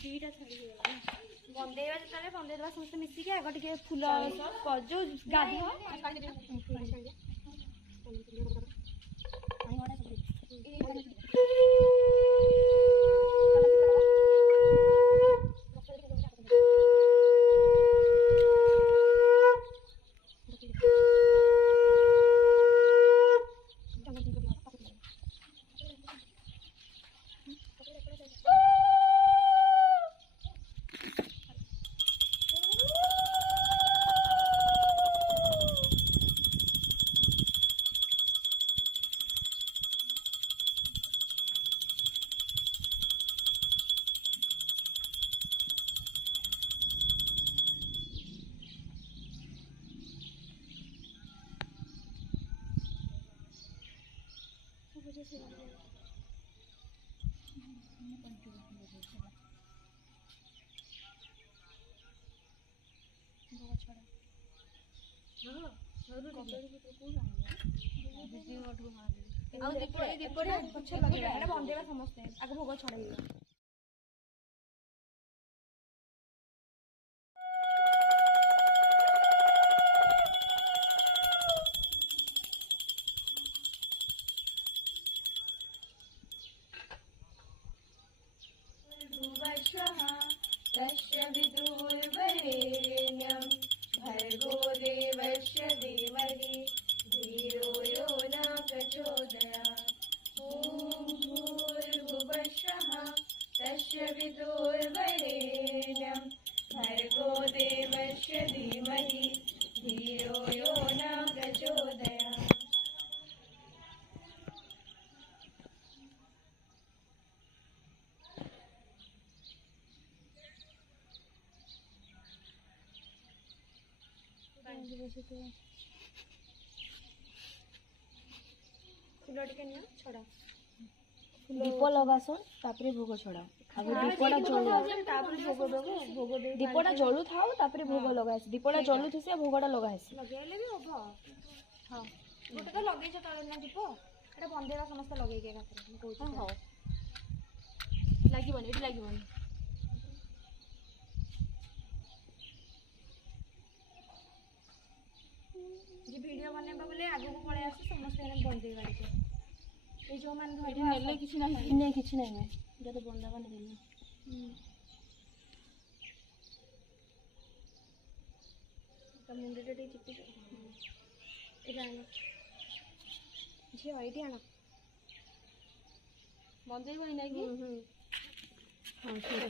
दीटा छाड़ी बंदेवा जो बंदेवा समस्त मिसिक आग टे फुल जो गाधी बंदेवा समस्ते आगे भोग छड़ा भर्गो देवस्य धीमहि धियो यो न प्रचोदयात्। ॐ भूर्भुवस्सुः तस्य विदुर्वरेण्यं भर्गो देवस्य धीमहि धियो यो न प्रचोदयात्। फुल टिके नियो छड़ा दीप लगासन तापरे भोग छड़ा आगे दीपटा जळू तापर भोग देबो भोग दे दीपटा जळू थाओ तापरे भोग लगाइस दीपटा जळू थिसे भोगटा लगाइस लगेले भी होबो हां गोटे तो लगे छ तळे ना दीप एटा बंदेवा समस्त लगे के खातिर कहू हां लागिबनी एटी लागिबनी जे वीडियो बनेबा बोले आगु को पळे आसी समस्त एने बंदेवा के ए जो मान धरि नेले किछि नाही नै किछि नाही मैं जते बंदा बने देली त मुंडे टे चिपी एटा आना जे आईडी आना बंदेवा नै कि हां ठीक है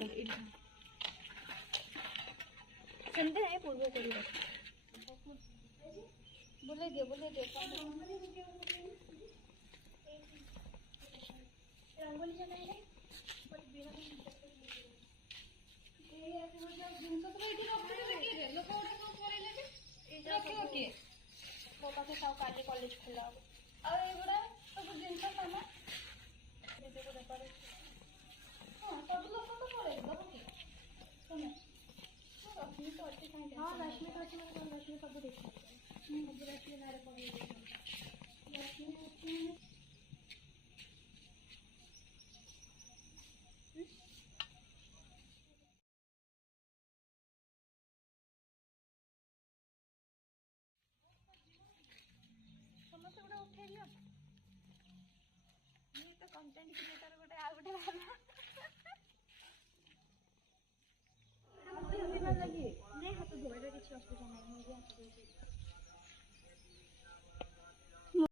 सेंटे है पूर्व करी बोले दे रंगोली जगह है पर बिना ए ऐसे मतलब जिंस तो इडी रखले के रे लोक ओडे को करैले के एटा के तो पाके साव काली कॉलेज खुला आ एबड़ा सब जिंस सामा दे को पारे हां सब लोग तो करे दबो के सुन रश्मि तो अच्छे काहे हां रश्मि तो अच्छे मतलब रश्मि सब देखा रश्मि नारे पड़े रश्मि समस्त गोटे उठे दियो ये तो कंटेंट क्रिएटर गोटे आ गोटे वाला नहीं हाथ धोइबा किछि असुविधा नहीं